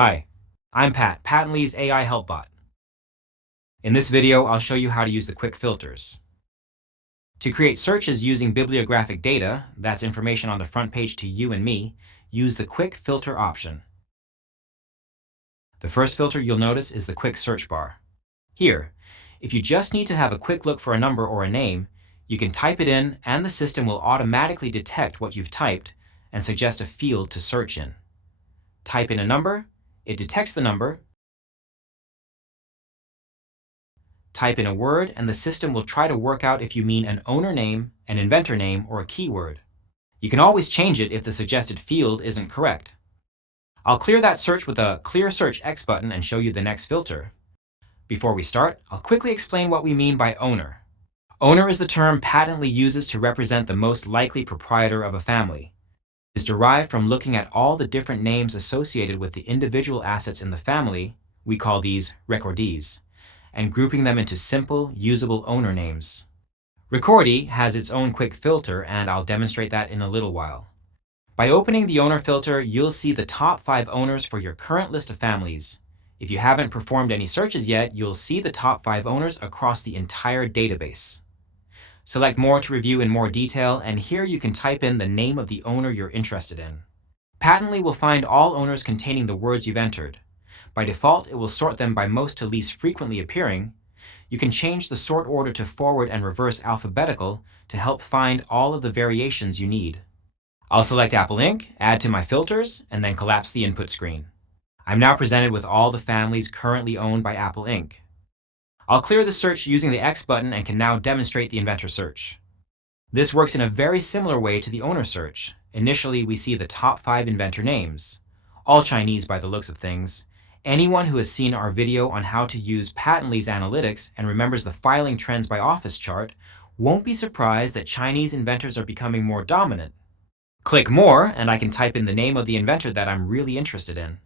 Hi, I'm Pat, Patently's AI help bot. In this video, I'll show you how to use the quick filters. To create searches using bibliographic data, that's information on the front page to you and me, use the quick filter option. The first filter you'll notice is the quick search bar. Here, if you just need to have a quick look for a number or a name, you can type it in and the system will automatically detect what you've typed and suggest a field to search in. Type in a number, it detects the number. Type in a word, and the system will try to work out if you mean an owner name, an inventor name, or a keyword. You can always change it if the suggested field isn't correct. I'll clear that search with a Clear Search X button and show you the next filter. Before we start, I'll quickly explain what we mean by owner. Owner is the term Patently uses to represent the most likely proprietor of a family. It is derived from looking at all the different names associated with the individual assets in the family, we call these recordees, and grouping them into simple, usable owner names. Recordee has its own quick filter, and I'll demonstrate that in a little while. By opening the owner filter, you'll see the top 5 owners for your current list of families. If you haven't performed any searches yet, you'll see the top 5 owners across the entire database. Select More to review in more detail, and here you can type in the name of the owner you're interested in. Patently will find all owners containing the words you've entered. By default, it will sort them by most to least frequently appearing. You can change the sort order to forward and reverse alphabetical to help find all of the variations you need. I'll select Apple Inc., add to my filters, and then collapse the input screen. I'm now presented with all the families currently owned by Apple Inc. I'll clear the search using the X button and can now demonstrate the Inventor search. This works in a very similar way to the owner search. Initially, we see the top 5 inventor names, all Chinese by the looks of things. Anyone who has seen our video on how to use Patently's analytics and remembers the filing trends by office chart won't be surprised that Chinese inventors are becoming more dominant. Click More, and I can type in the name of the inventor that I'm really interested in.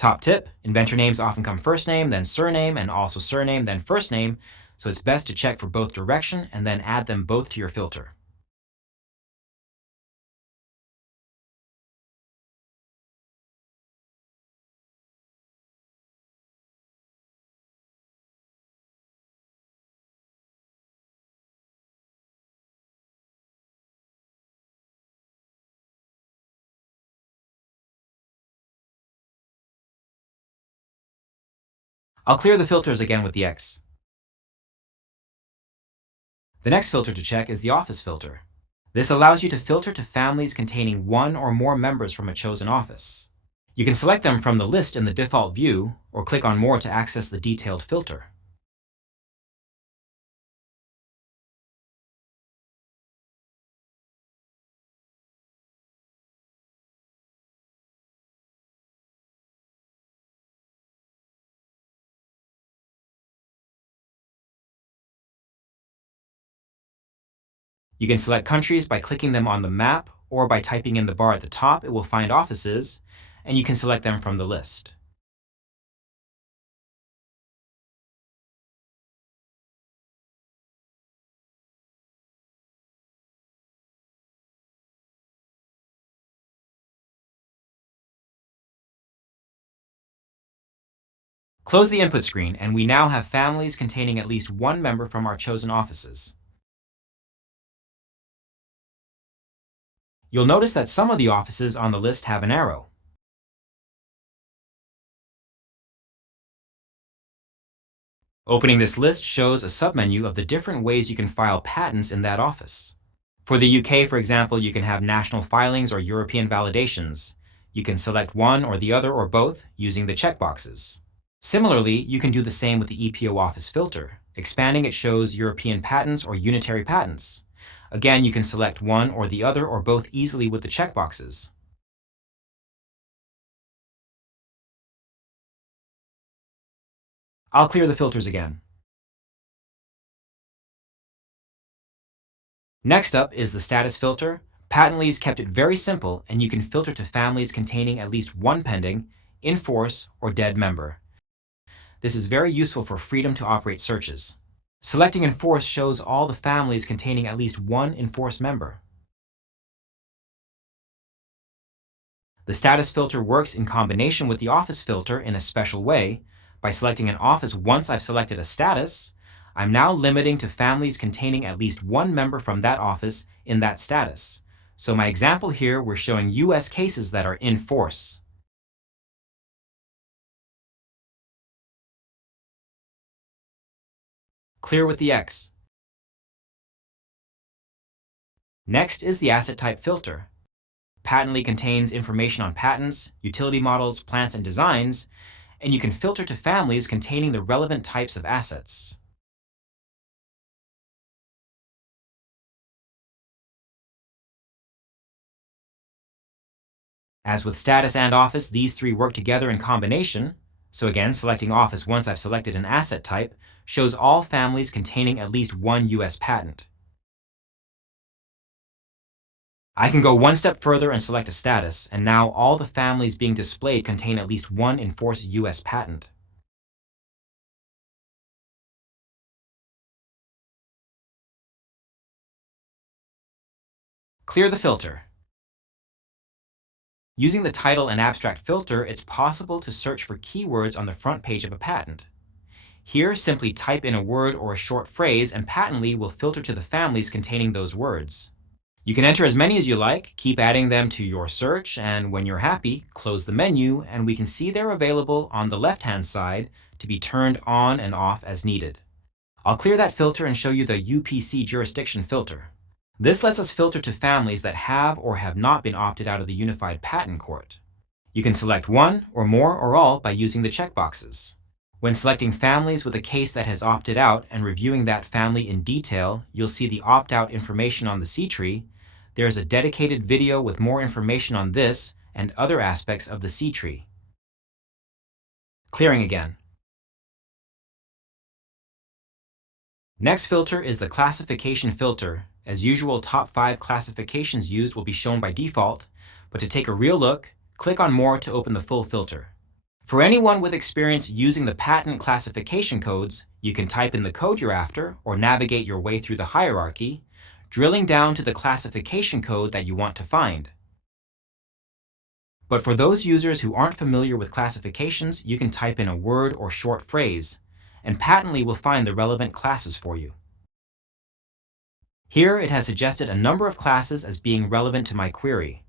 Top tip, inventor names often come first name, then surname, and also surname, then first name, so it's best to check for both direction and then add them both to your filter. I'll clear the filters again with the X. The next filter to check is the office filter. This allows you to filter to families containing 1 or more members from a chosen office. You can select them from the list in the default view, or click on More to access the detailed filter. You can select countries by clicking them on the map, or by typing in the bar at the top, it will find offices, and you can select them from the list. Close the input screen, and we now have families containing at least 1 member from our chosen offices. You'll notice that some of the offices on the list have an arrow. Opening this list shows a submenu of the different ways you can file patents in that office. For the UK, for example, you can have national filings or European validations. You can select one or the other or both using the checkboxes. Similarly, you can do the same with the EPO office filter. Expanding it shows European patents or unitary patents. Again, you can select one or the other or both easily with the checkboxes. I'll clear the filters again. Next up is the status filter. Patently's kept it very simple, and you can filter to families containing at least 1 pending, in force, or dead member. This is very useful for freedom to operate searches. Selecting in force shows all the families containing at least 1 in force member. The status filter works in combination with the office filter in a special way. By selecting an office once I've selected a status, I'm now limiting to families containing at least one member from that office in that status. So my example here, we're showing US cases that are in force. Clear with the X. Next is the asset type filter. Patently contains information on patents, utility models, plants, and designs, and you can filter to families containing the relevant types of assets. As with status and office, these three work together in combination. So again, selecting office once I've selected an asset type shows all families containing at least one US patent. I can go one step further and select a status, and now all the families being displayed contain at least one enforced US patent. Clear the filter. Using the title and abstract filter, it's possible to search for keywords on the front page of a patent. Here, simply type in a word or a short phrase, and Patently will filter to the families containing those words. You can enter as many as you like, keep adding them to your search, and when you're happy, close the menu, and we can see they're available on the left-hand side to be turned on and off as needed. I'll clear that filter and show you the UPC Jurisdiction filter. This lets us filter to families that have or have not been opted out of the Unified Patent Court. You can select one or more or all by using the checkboxes. When selecting families with a case that has opted out and reviewing that family in detail, you'll see the opt-out information on the C-tree. There is a dedicated video with more information on this and other aspects of the C-tree. Clearing again. Next filter is the classification filter. As usual, top 5 classifications used will be shown by default, but to take a real look, click on More to open the full filter. For anyone with experience using the patent classification codes, you can type in the code you're after or navigate your way through the hierarchy, drilling down to the classification code that you want to find. But for those users who aren't familiar with classifications, you can type in a word or short phrase, and Patently will find the relevant classes for you. Here it has suggested a number of classes as being relevant to my query.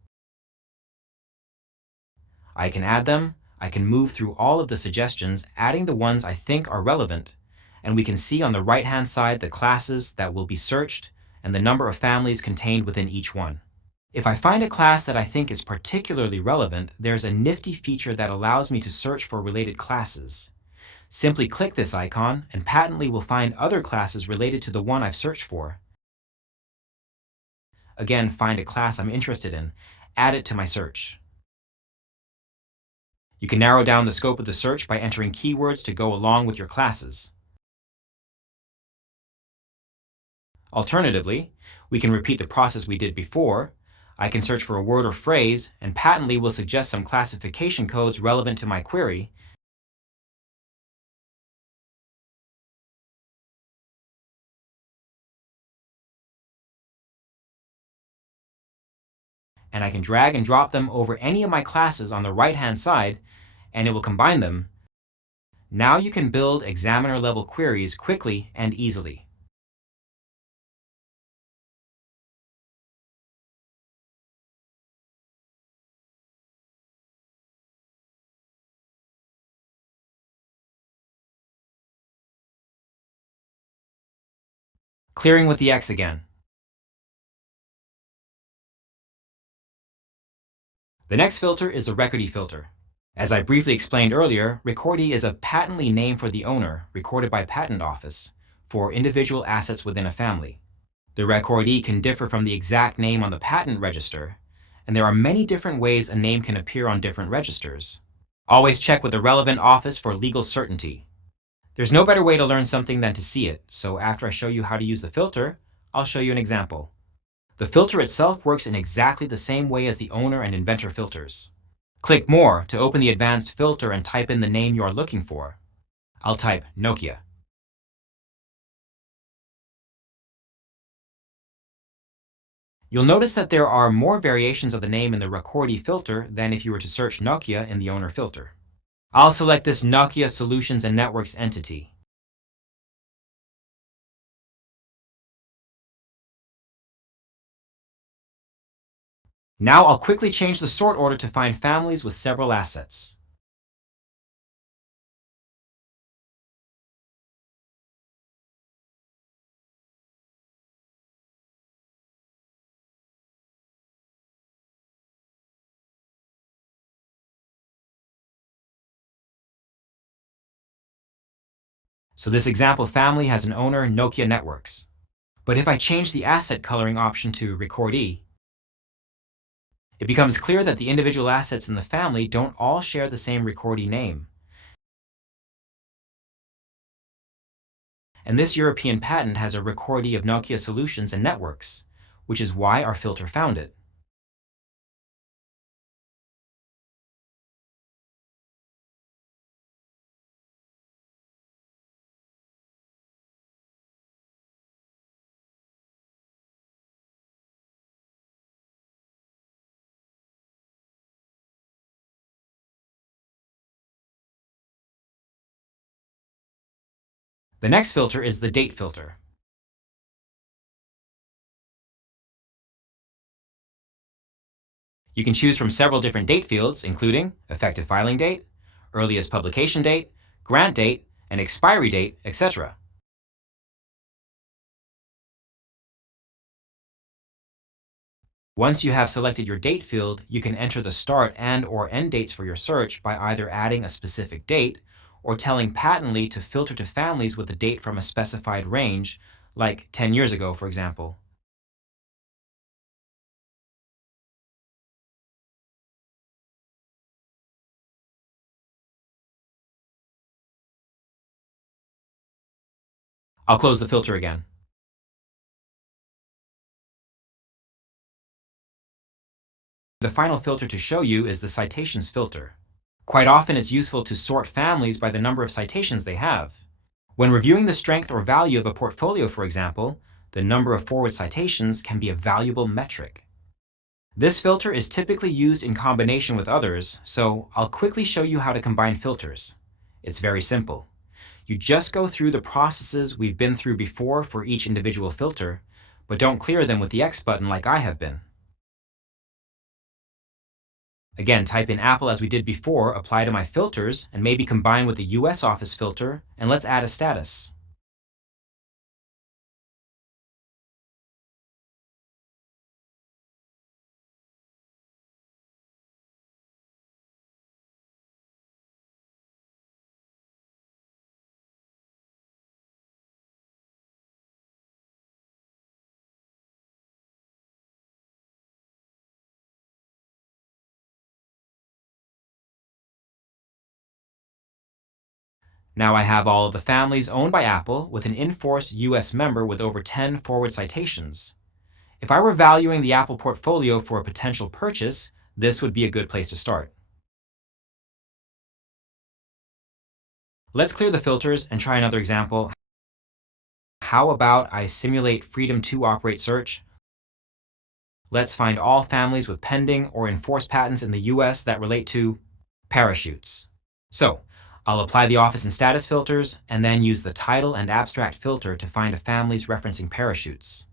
I can add them. I can move through all of the suggestions, adding the ones I think are relevant, and we can see on the right-hand side the classes that will be searched and the number of families contained within each one. If I find a class that I think is particularly relevant, there's a nifty feature that allows me to search for related classes. Simply click this icon, and Patently will find other classes related to the one I've searched for. Again, find a class I'm interested in, add it to my search. You can narrow down the scope of the search by entering keywords to go along with your classes. Alternatively, we can repeat the process we did before. I can search for a word or phrase, and Patently will suggest some classification codes relevant to my query. And I can drag and drop them over any of my classes on the right-hand side, and it will combine them. Now you can build examiner-level queries quickly and easily. Clearing with the X again. The next filter is the Recordee filter. As I briefly explained earlier, Recordee is a patently name for the owner, recorded by Patent Office, for individual assets within a family. The Recordee can differ from the exact name on the patent register, and there are many different ways a name can appear on different registers. Always check with the relevant office for legal certainty. There's no better way to learn something than to see it, so after I show you how to use the filter, I'll show you an example. The filter itself works in exactly the same way as the owner and inventor filters. Click More to open the advanced filter and type in the name you are looking for. I'll type Nokia. You'll notice that there are more variations of the name in the Recordee filter than if you were to search Nokia in the owner filter. I'll select this Nokia Solutions and Networks entity. Now I'll quickly change the sort order to find families with several assets. So this example family has an owner, Nokia Networks. But if I change the asset coloring option to Recordee, it becomes clear that the individual assets in the family don't all share the same Recordee name. And this European patent has a Recordee of Nokia Solutions and Networks, which is why our filter found it. The next filter is the date filter. You can choose from several different date fields, including effective filing date, earliest publication date, grant date, and expiry date, etc. Once you have selected your date field, you can enter the start and/or end dates for your search by either adding a specific date or telling Patently to filter to families with a date from a specified range, like 10 years ago, for example. I'll close the filter again. The final filter to show you is the Citations filter. Quite often it's useful to sort families by the number of citations they have. When reviewing the strength or value of a portfolio, for example, the number of forward citations can be a valuable metric. This filter is typically used in combination with others, so I'll quickly show you how to combine filters. It's very simple. You just go through the processes we've been through before for each individual filter, but don't clear them with the X button like I have been. Again, type in Apple as we did before, apply to my filters, and maybe combine with the US Office filter, and let's add a status. Now I have all of the families owned by Apple with an in-force US member with over 10 forward citations. If I were valuing the Apple portfolio for a potential purchase, this would be a good place to start. Let's clear the filters and try another example. How about I simulate Freedom to Operate search? Let's find all families with pending or enforced patents in the US that relate to parachutes. So, I'll apply the Office and Status filters and then use the Title and Abstract filter to find a families referencing parachutes.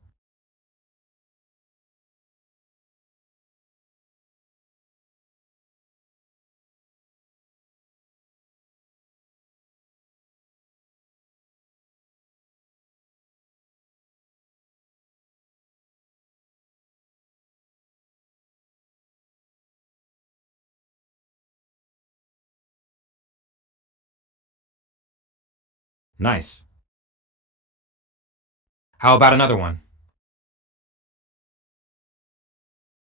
Nice. How about another one?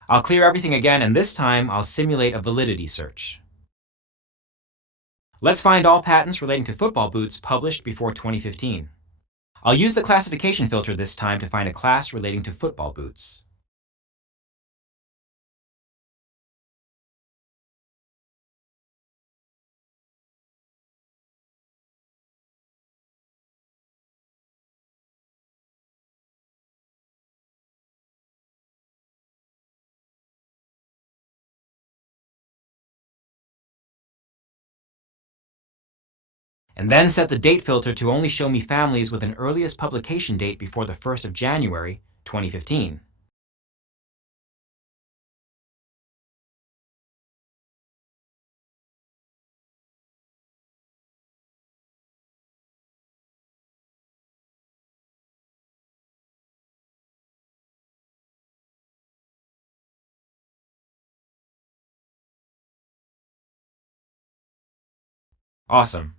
I'll clear everything again, and this time I'll simulate a validity search. Let's find all patents relating to football boots published before 2015. I'll use the classification filter this time to find a class relating to football boots. and then set the date filter to only show me families with an earliest publication date before the 1st of January, 2015. Awesome.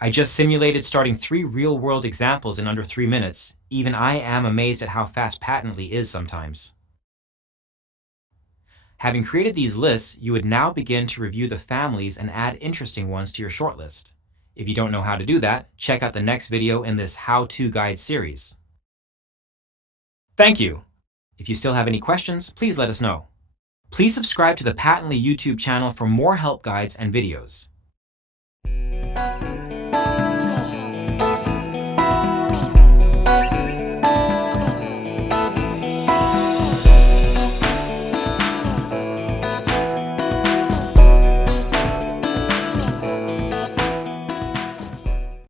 I just simulated starting 3 real-world examples in under 3 minutes. Even I am amazed at how fast Patently is sometimes. Having created these lists, you would now begin to review the families and add interesting ones to your shortlist. If you don't know how to do that, check out the next video in this how-to guide series. Thank you. If you still have any questions, please let us know. Please subscribe to the Patently YouTube channel for more help guides and videos.